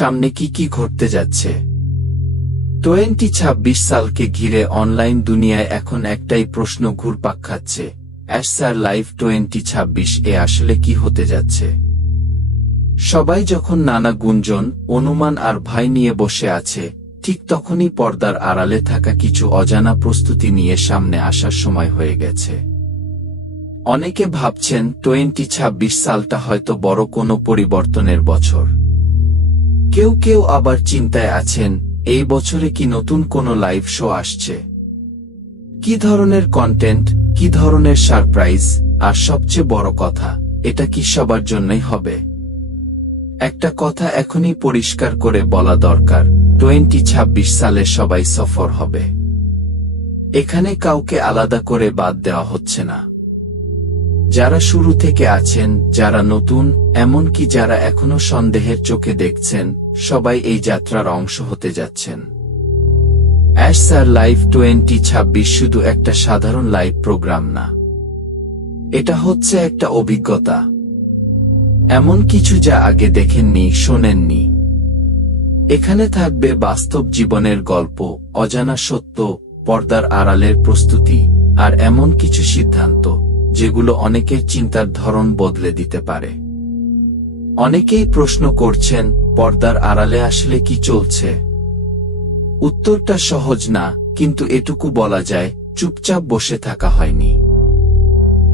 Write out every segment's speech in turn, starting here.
সামনে কি ঘটতে যাচ্ছে? 2026 সালকে ঘিরে অনলাইন দুনিয়ায় এখন একটাই প্রশ্ন ঘুরপাক খাচ্ছে, স্যার লাইভ 2026 এ আসলে কি হতে যাচ্ছে? সবাই যখন নানা গুঞ্জন, অনুমান আর ভয় নিয়ে বসে আছে, ঠিক তখনই পর্দার আড়ালে থাকা কিছু অজানা প্রস্তুতি নিয়ে সামনে আসার সময় হয়ে গেছে। অনেকে ভাবছেন 2026 সালটা হয়তো বড় কোনো পরিবর্তনের বছর। কেউ আবার চিন্তায় আছেন, এই বছরে কি নতুন কোনো লাইভ শো আসছে? কি ধরনের কন্টেন্ট, কি ধরনের সারপ্রাইজ, আর সবচেয়ে বড় কথা, এটা কি সবার জন্যই হবে? একটা কথা এখনই পরিষ্কার করে বলা দরকার, 2026 সালে সবাই সফর হবে। এখানে কাউকে আলাদা করে বাদ দেওয়া হচ্ছে না। যারা শুরু থেকে আছেন, যারা নতুন, এমনকি যারা এখনো সন্দেহের চোখে দেখছেন, সবাই এই যাত্রার অংশ হতে যাচ্ছেন। স্যার লাইভ 2026 শুধু একটা সাধারণ লাইভ প্রোগ্রাম না। এটা হচ্ছে একটা অভিজ্ঞতা। এমন কিছু যা আগে দেখেননি, শোনেননি। এখানে থাকবে বাস্তব জীবনের গল্প, অজানা সত্য, পর্দার আড়ালের প্রস্তুতি, আর এমন কিছু সিদ্ধান্ত যেগুলো অনেকের চিন্তার ধরন বদলে দিতে পারে। অনেকেই প্রশ্ন করছেন, পর্দার আড়ালে আসলে কি চলছে? উত্তরটা সহজ না, কিন্তু এটুকু বলা যায়, চুপচাপ বসে থাকা হয়নি।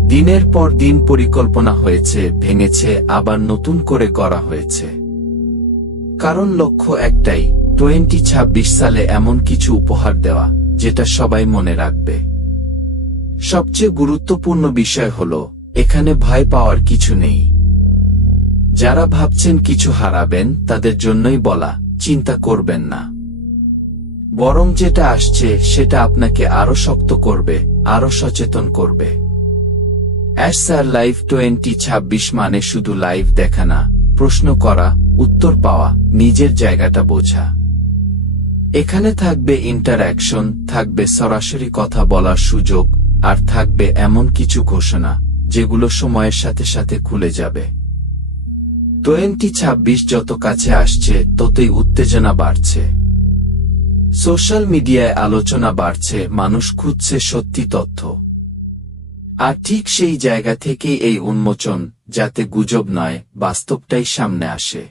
দিনের পর দিন পরিকল্পনা হয়েছে, ভেঙেছে, আবার নতুন করে গড়া হয়েছে। কারণ লক্ষ্য একটাই, 2026 সালে এমন কিছু উপহার দেওয়া, যেটা সবাই মনে রাখবে। সবচেয়ে গুরুত্বপূর্ণ বিষয় হলো, এখানে ভয় পাওয়ার কিছু নেই। যারা ভাবছেন কিছু হারাবেন, তাদের জন্যই বলা, চিন্তা করবেন না। বরং যেটা আসছে সেটা আপনাকে আরো শক্ত করবে, আরো সচেতন করবে। স্যার লাইভ 2026 মানে শুধু লাইভ দেখা না, প্রশ্ন করা, উত্তর পাওয়া, নিজের জায়গাটা বোঝা। এখানে থাকবে ইন্টারঅ্যাকশন, থাকবে সরাসরি কথা বলার সুযোগ, আর থাকবে এমন কিছু ঘোষণা যেগুলো সময়ের সাথে সাথে খুলে যাবে। 2026 যত কাছে আসছে, ততই উত্তেজনা বাড়ছে। সোশ্যাল মিডিয়ায় আলোচনা বাড়ছে, মানুষ খুঁজছে সত্যি তথ্য। আর ঠিক সেই জায়গা থেকেই এই উন্মোচন, যাতে গুজব নয়, বাস্তবটাই সামনে আসে।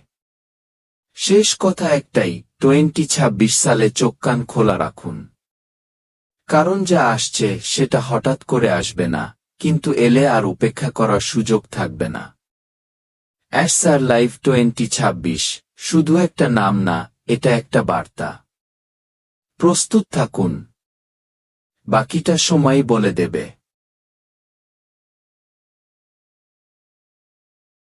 শেষ কথা একটাই, 2026 সালে চোখ কান খোলা রাখুন। কারণ যা আসছে সেটা হঠাৎ করে আসবে না, কিন্তু এলে আর উপেক্ষা করার সুযোগ থাকবে না। স্যার লাইভ 2026 শুধু একটা নাম না, এটা একটা বার্তা। প্রস্তুত থাকুন, বাকিটা সময়ই বলে দেবে।